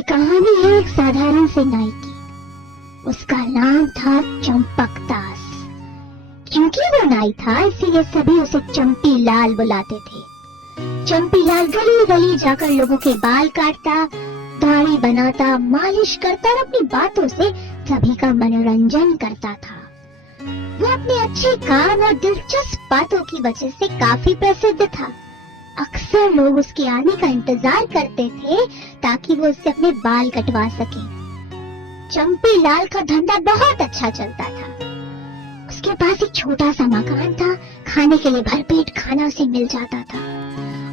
ये कहानी है एक साधारण से नाई की। उसका नाम था चंपकदास। क्योंकि वो नाई था इसीलिए सभी उसे चंपी लाल बुलाते थे। चंपी लाल गली गली जाकर लोगों के बाल काटता, दाढ़ी बनाता, मालिश करता और अपनी बातों से सभी का मनोरंजन करता था। वो अपने अच्छे काम और दिलचस्प बातों की वजह से काफी प्रसिद्ध था। अक्सर लोग उसके आने का इंतजार करते थे ताकि वो उससे अपने बाल कटवा सके। चंपी लाल का धंधा बहुत अच्छा चलता था। उसके पास एक छोटा सा मकान था, खाने के लिए भरपेट खाना उसे मिल जाता था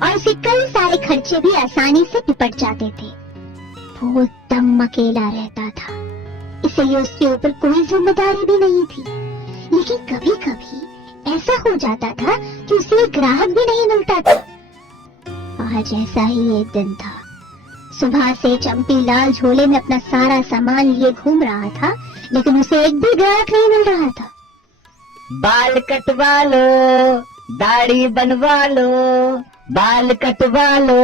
और उसे कई सारे खर्चे भी आसानी से निपट जाते थे। वो दम अकेला रहता था, इसलिए उसके ऊपर कोई जिम्मेदारी भी नहीं थी। लेकिन कभी कभी ऐसा हो जाता था कि उसे एक ग्राहक भी नहीं मिलता था। आज ऐसा ही एक दिन था। सुबह से चंपी लाल झोले में अपना सारा सामान लिए घूम रहा था, लेकिन उसे एक भी ग्राहक नहीं मिल रहा था। बाल कटवा लो, दाढ़ी बनवा लो, बाल कटवा लो,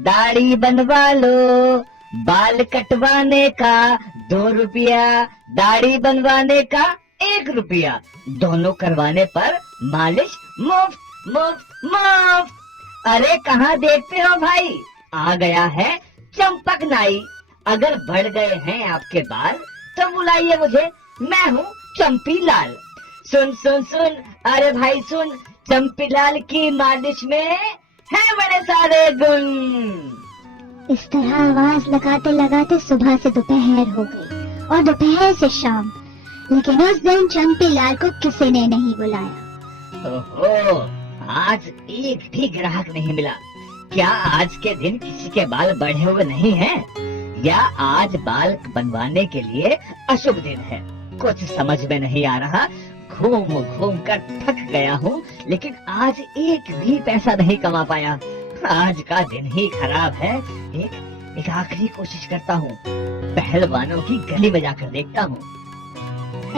दाढ़ी बनवा लो, बाल कटवाने का 2 रुपया, दाढ़ी बनवाने का 1 रुपया, दोनों करवाने पर मालिश मुफ्त मुफ्त मुफ्त। अरे कहाँ देखते हो भाई, आ गया है चंपक नाई। अगर बढ़ गए हैं आपके बाल तो बुलाइए मुझे, मैं हूँ चंपी लाल। सुन सुन सुन, अरे भाई सुन, चंपी लाल की मालिश में है बड़े सारे गुण। इस तरह आवाज लगाते लगाते सुबह से दोपहर हो गई और दोपहर से शाम, लेकिन उस दिन चंपी लाल को किसी ने नहीं बुलाया। ओहो, आज एक भी ग्राहक नहीं मिला। क्या आज के दिन किसी के बाल बढ़े हुए नहीं हैं? या आज बाल बनवाने के लिए अशुभ दिन है? कुछ समझ में नहीं आ रहा। घूम घूम कर थक गया हूँ, लेकिन आज एक भी पैसा नहीं कमा पाया। आज का दिन ही खराब है। एक आखिरी कोशिश करता हूँ, पहलवानों की गली में जाकर देखता हूँ।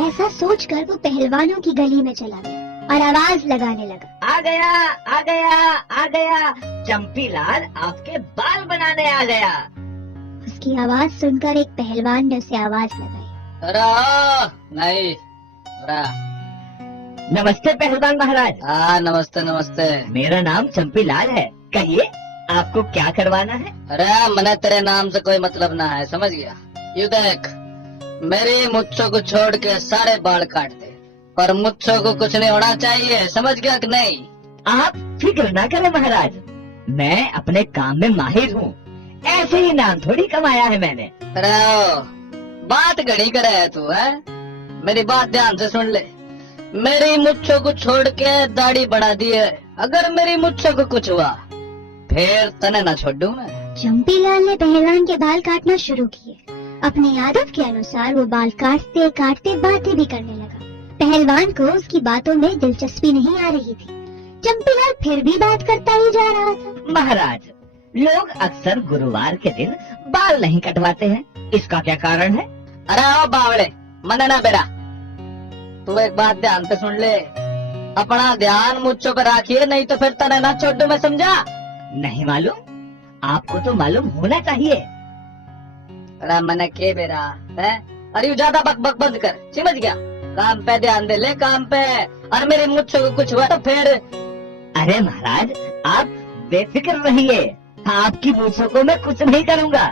ऐसा सोचकर वो पहलवानों की गली में चला गया और आवाज लगाने लगा। आ गया आ गया आ गया, चंपी लाल आपके बाल बनाने आ गया। उसकी आवाज सुनकर एक पहलवान ने उसे आवाज लगाई। नहीं नमस्ते पहलवान महाराज। नमस्ते नमस्ते। मेरा नाम चंपी लाल है। कहिए आपको क्या करवाना है? अरे मने तेरे नाम से कोई मतलब ना है, समझ गया? यू देख, मेरी मुच्छों को छोड़ के सारे बाल काट दे, पर मुच्छों को कुछ नहीं होना चाहिए, समझ गया कि नहीं? आप फिक्र ना करें महाराज, मैं अपने काम में माहिर हूँ। ऐसे ही नाम थोड़ी कमाया है मैंने। अरे बात घड़ी करे है तू, है? मेरी बात ध्यान से सुन ले। मेरी मुच्छों को छोड़ के दाढ़ी बढ़ा दी है। अगर मेरी मुच्छों को कुछ हुआ फिर तने ना छोड़ू मैं। चंपी लाल ने पहलवान के बाल काटना शुरू किए। अपनी आदत के अनुसार वो बाल काटते काटते बातें भी करने लगा। पहलवान को उसकी बातों में दिलचस्पी नहीं आ रही थी। चंपी लाल फिर भी बात करता ही जा रहा था। महाराज, लोग अक्सर गुरुवार के दिन बाल नहीं कटवाते हैं, इसका क्या कारण है? अरे ओ बावड़े, मने ना बेरा, तू एक बात ध्यान से सुन ले। अपना ध्यान मुझ पर रखिए, नहीं तो फिर तने ना छोड़ दूं मैं, समझा? नहीं मालूम? आपको तो मालूम होना चाहिए। अरे मने के बेरा है? अरे यू ज्यादा बक बक बंद कर, समझ गया? काम पे ध्यान दे ले, काम पे। और मेरी मुझसे को कुछ हुआ तो फिर? अरे महाराज, आप बेफिक्र रहिए, आपकी मूछों को मैं कुछ नहीं करूँगा।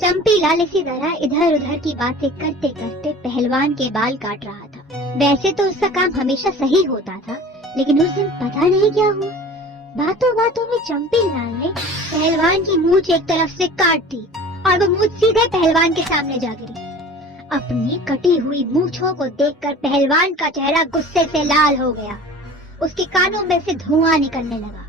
चंपी लाल इसी तरह इधर उधर की बातें करते करते पहलवान के बाल काट रहा था। वैसे तो उसका काम हमेशा सही होता था, लेकिन उस दिन पता नहीं क्या हुआ, बातों बातों में चंपी लाल ने पहलवान की मूंछ एक तरफ से काट दी और वो मूंछ सीधे पहलवान के सामने जा गिरी। अपनी कटी हुई मूंछों को देखकर पहलवान का चेहरा गुस्से से लाल हो गया। उसके कानों में से धुआं निकलने लगा।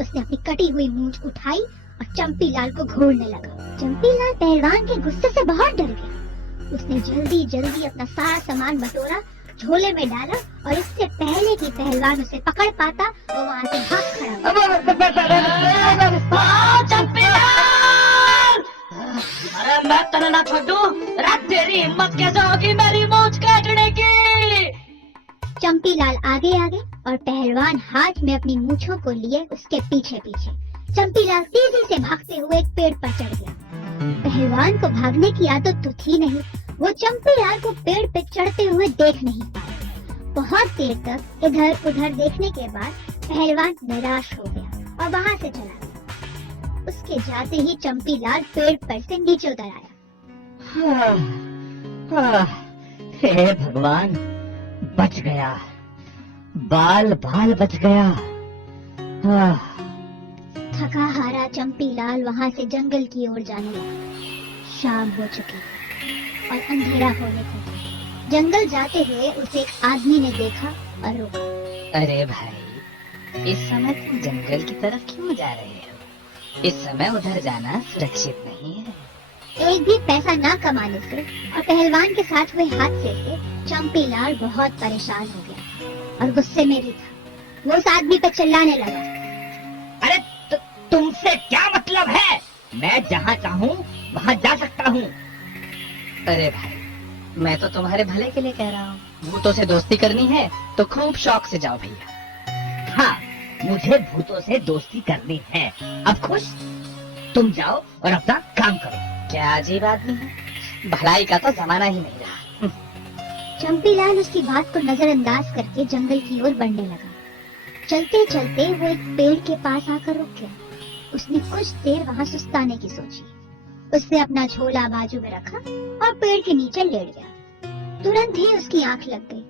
उसने अपनी कटी हुई मूंछ उठाई और चंपी लाल को घूरने लगा। चंपी लाल पहलवान के गुस्से से बहुत डर गया। उसने जल्दी जल्दी अपना सारा सामान बटोरा, झोले में डाला और इससे पहले कि पहलवान उसे पकड़ पाता वो वहाँ से भाग खड़ा हुआ। चंपी लाल! अरे मैं तने ना छोड़ू, तेरी हिम्मत कैसे होगी मेरी मूंछ काटने की? चंपी लाल आगे आगे और पहलवान हाथ में अपनी मूंछों को लिए उसके पीछे पीछे। चंपी लाल तेजी से भागते हुए एक पेड़ पर चढ़ गया। पहलवान को भागने की आदत तो थी नहीं, वो चंपीलाल को पेड़ पे चढ़ते हुए देख नहीं पाया। बहुत देर तक इधर उधर देखने के बाद पहलवान निराश हो गया और वहाँ से चला गया। उसके जाते ही चंपीलाल पेड़ पर से नीचे उतर आया। हे भगवान, बच गया, बाल बाल बच गया। थका हारा चंपीलाल वहाँ से जंगल की ओर जाने लगा। शाम हो चुकी और अंधेरा होने को। जंगल जाते हुए उसे एक आदमी ने देखा और रोका। अरे भाई, इस समय तुम जंगल की तरफ क्यों जा रहे हो? इस समय उधर जाना सुरक्षित नहीं है। एक भी पैसा ना कमाने से और पहलवान के साथ हुए हादसे से चंपीलाल बहुत परेशान हो गया और गुस्से में भी था। वो उस आदमी पर चिल्लाने लगा। अरे तुमसे क्या मतलब है? मैं जहाँ चाहूँ वहाँ जा सकता हूँ। अरे भाई, मैं तो तुम्हारे भले के लिए कह रहा हूँ। भूतों से दोस्ती करनी है तो खूब शौक से जाओ भैया। हाँ, मुझे भूतों से दोस्ती करनी है। अब खुश? तुम जाओ और अपना काम करो। क्या अजीब आदमी है, भलाई का तो जमाना ही नहीं रहा। चंपीलाल उसकी बात को नजरअंदाज करके जंगल की ओर बढ़ने लगा। चलते चलते वो एक पेड़ के पास आकर रुक गया। उसने कुछ देर वहाँ सुस्ताने की सोची। उसने अपना झोला बाजू में रखा और पेड़ के नीचे लेट गया। तुरंत ही उसकी आंख लग गई।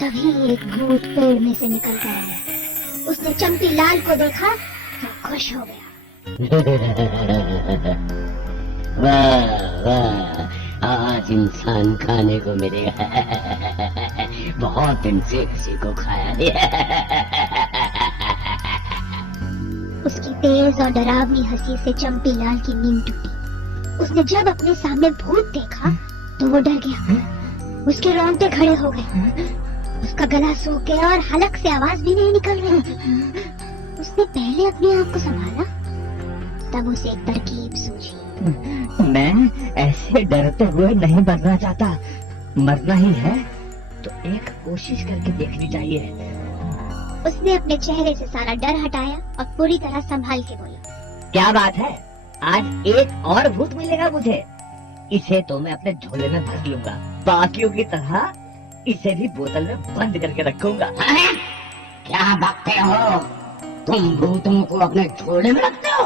तभी एक भूत पेड़ में से निकल कर आया। उसने चंपीलाल को देखा तो खुश हो गया। वाह वाह, आज इंसान खाने को मिलेगा। बहुत दिन से किसी को खाया नहीं। उसकी तेज और डरावनी हंसी से चंपीलाल की नींद टूटी। उसने जब अपने सामने भूत देखा तो वो डर गया। उसके रोंगटे खड़े हो गए। उसका गला सूख गया और हलक से आवाज भी नहीं निकल रही थी। उसने पहले अपने आप को संभाला, तब उसे एक तरकीब सूझी। मैं ऐसे डरते हुए नहीं मरना चाहता। मरना ही है तो एक कोशिश करके देखनी चाहिए। उसने अपने चेहरे से सारा डर हटाया और पूरी तरह संभाल के बोला, क्या बात है, आज एक और भूत मिलेगा मुझे। इसे तो मैं अपने झोले में भर लूंगा, बाकियों की तरह इसे भी बोतल में बंद करके रखूंगा। क्या बकते हो? तुम भूतों को अपने झोले में रखते हो?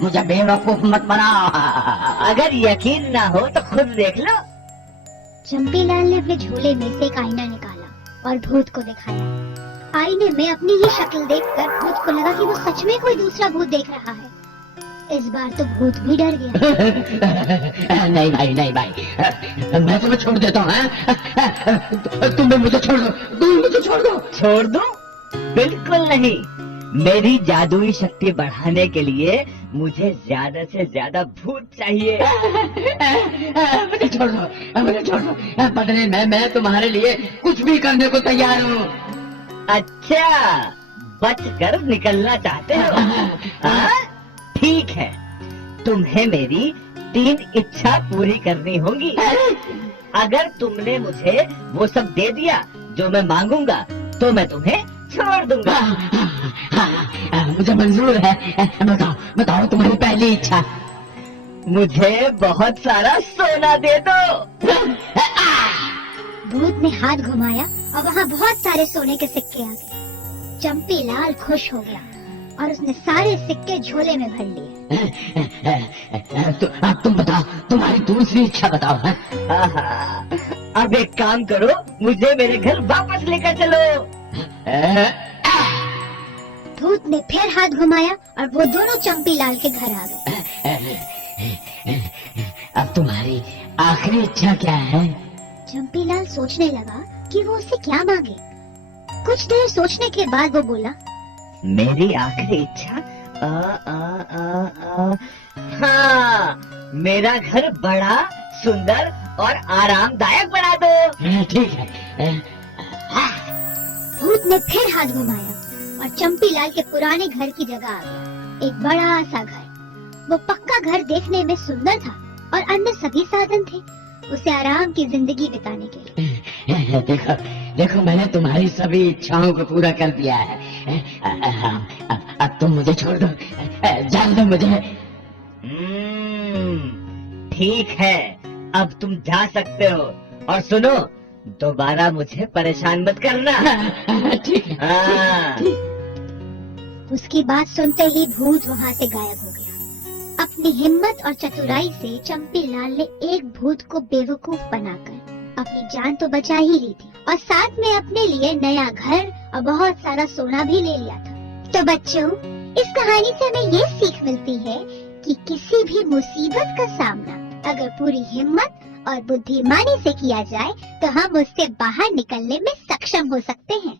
मुझे बेवकूफ मत बनाओ। अगर यकीन ना हो तो खुद देख लो। चंपीलाल ने अपने झोले में से एक आईना निकाला और भूत को दिखाया। आईने में अपनी ही शक्ल देखकर भूत को लगा कि वो सच में कोई दूसरा भूत देख रहा है। इस बार तो भूत भी डर गया। नहीं भाई, नहीं भाई, मैं तुम्हें छोड़ देता हूँ। तुम भी मुझे छोड़ दो, तुम मुझे छोड़ दो। छोड़ दूं? बिल्कुल नहीं। मेरी जादुई शक्ति बढ़ाने के लिए मुझे ज्यादा से ज्यादा भूत चाहिए। मुझे छोड़ दो, मुझे छोड़ दो। बदले में मैं तुम्हारे लिए कुछ भी करने को तैयार हूँ। अच्छा, बचकर निकलना चाहते हो? हाँ? ठीक है, तुम्हें मेरी 3 इच्छा पूरी करनी होगी। अगर तुमने मुझे वो सब दे दिया जो मैं मांगूंगा तो मैं तुम्हें छोड़ दूंगा। मुझे मंजूर है। बताओ बताओ तुम्हारी पहली इच्छा। मुझे बहुत सारा सोना दे दो। भूत ने हाथ घुमाया और वहाँ बहुत सारे सोने के सिक्के आ गए। चंपीलाल खुश हो गया और उसने सारे सिक्के झोले में भर लिए। अब तुम बताओ, तुम्हारी दूसरी इच्छा बताओ। अब एक काम करो, मुझे मेरे घर वापस लेकर चलो। भूत ने फिर हाथ घुमाया और वो दोनों चंपीलाल के घर आ गए। अब तुम्हारी आखिरी इच्छा क्या है? चंपीलाल सोचने लगा कि वो उससे क्या मांगे। कुछ देर सोचने के बाद वो बोला, मेरी आखिरी इच्छा हाँ, मेरा घर बड़ा, सुंदर और आरामदायक बना दो। ठीक है। भूत ने फिर हाथ घुमाया और चंपीलाल के पुराने घर की जगह आ गया। एक बड़ा सा घर। वो पक्का घर देखने में सुंदर था और अन्य सभी साधन थे उसे आराम की जिंदगी बिताने के लिए। देखो देखो, मैंने तुम्हारी सभी इच्छाओं को पूरा कर दिया है। अब तुम मुझे छोड़ दो, जान दो मुझे। ठीक है, अब तुम जा सकते हो। और सुनो, दोबारा मुझे परेशान मत करना। ठीक है। हाँ। उसकी बात सुनते ही भूत वहाँ से गायब हो गया। अपनी हिम्मत और चतुराई से चंपीलाल ने एक भूत को बेवकूफ बनाकर अपनी जान तो बचा ही ली थी और साथ में अपने लिए नया घर और बहुत सारा सोना भी ले लिया था। तो बच्चों, इस कहानी से हमें ये सीख मिलती है कि किसी भी मुसीबत का सामना अगर पूरी हिम्मत और बुद्धिमानी से किया जाए तो हम उससे बाहर निकलने में सक्षम हो सकते हैं।